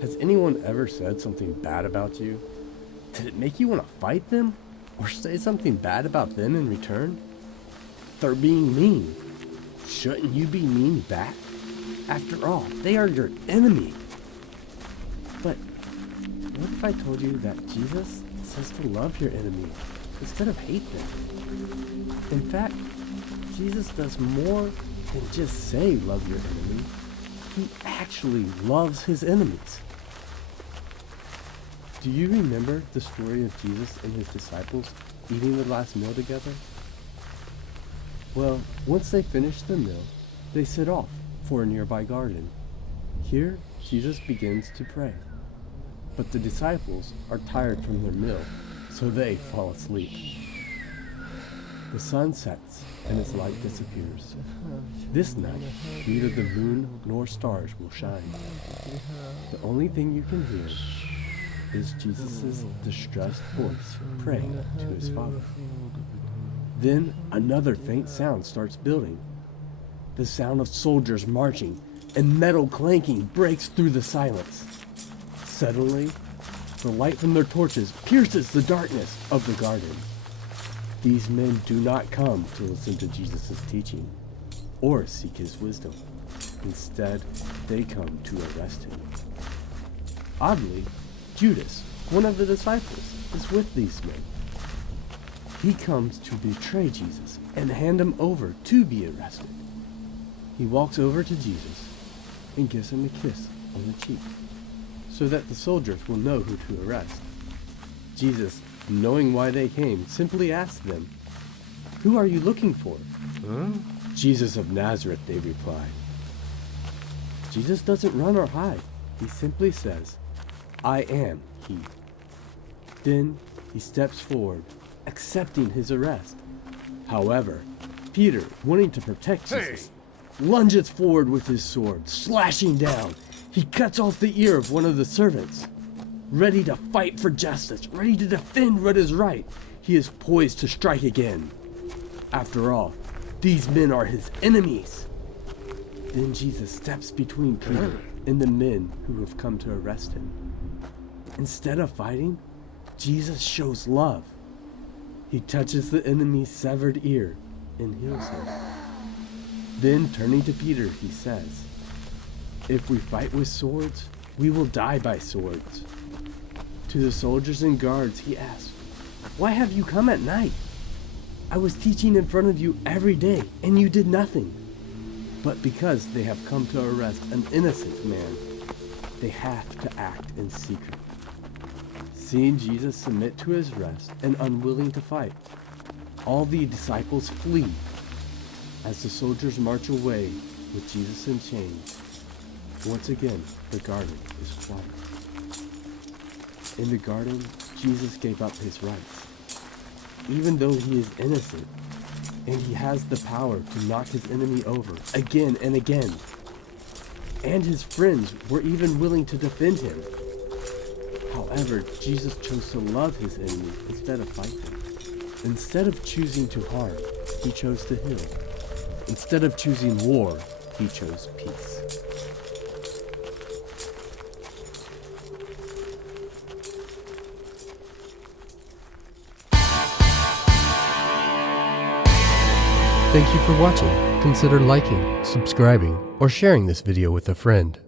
Has anyone ever said something bad about you? Did it make you want to fight them? Or say something bad about them in return? They're being mean. Shouldn't you be mean back? After all, they are your enemy. But what if I told you that Jesus says to love your enemy instead of hate them? In fact, Jesus does more than just say love your enemy. He actually loves his enemies. Do you remember the story of Jesus and his disciples eating the last meal together? Well, once they finished the meal, they set off for a nearby garden. Here, Jesus begins to pray. But the disciples are tired from their meal, so they fall asleep. The sun sets and its light disappears. This night, neither the moon nor stars will shine. The only thing you can hear is Jesus' distressed voice praying to his Father. Then another faint sound starts building. The sound of soldiers marching and metal clanking breaks through the silence. Suddenly, the light from their torches pierces the darkness of the garden. These men do not come to listen to Jesus' teaching or seek his wisdom. Instead, they come to arrest him. Oddly, Judas, one of the disciples, is with these men. He comes to betray Jesus and hand him over to be arrested. He walks over to Jesus and gives him a kiss on the cheek so that the soldiers will know who to arrest. Jesus, knowing why they came, simply asked them, "Who are you looking for?" "Jesus of Nazareth," they replied. Jesus doesn't run or hide. He simply says, "I am he." Then he steps forward, accepting his arrest. However, Peter, wanting to protect Jesus, lunges forward with his sword, slashing down. He cuts off the ear of one of the servants. Ready to fight for justice, ready to defend what is right, he is poised to strike again. After all, these men are his enemies. Then Jesus steps between Peter and the men who have come to arrest him. Instead of fighting, Jesus shows love. He touches the enemy's severed ear and heals him. Then, turning to Peter, he says, "If we fight with swords, we will die by swords." To the soldiers and guards, he asked, "Why have you come at night? I was teaching in front of you every day, and you did nothing." But because they have come to arrest an innocent man, they have to act in secret. Seeing Jesus submit to his arrest and unwilling to fight, all the disciples flee. As the soldiers march away with Jesus in chains, once again the garden is quiet. In the garden, Jesus gave up his rights. Even though he is innocent, and he has the power to knock his enemy over again and again, and his friends were even willing to defend him. However, Jesus chose to love his enemy instead of fight them. Instead of choosing to harm, he chose to heal. Instead of choosing war, he chose peace. Thank you for watching. Consider liking, subscribing, or sharing this video with a friend.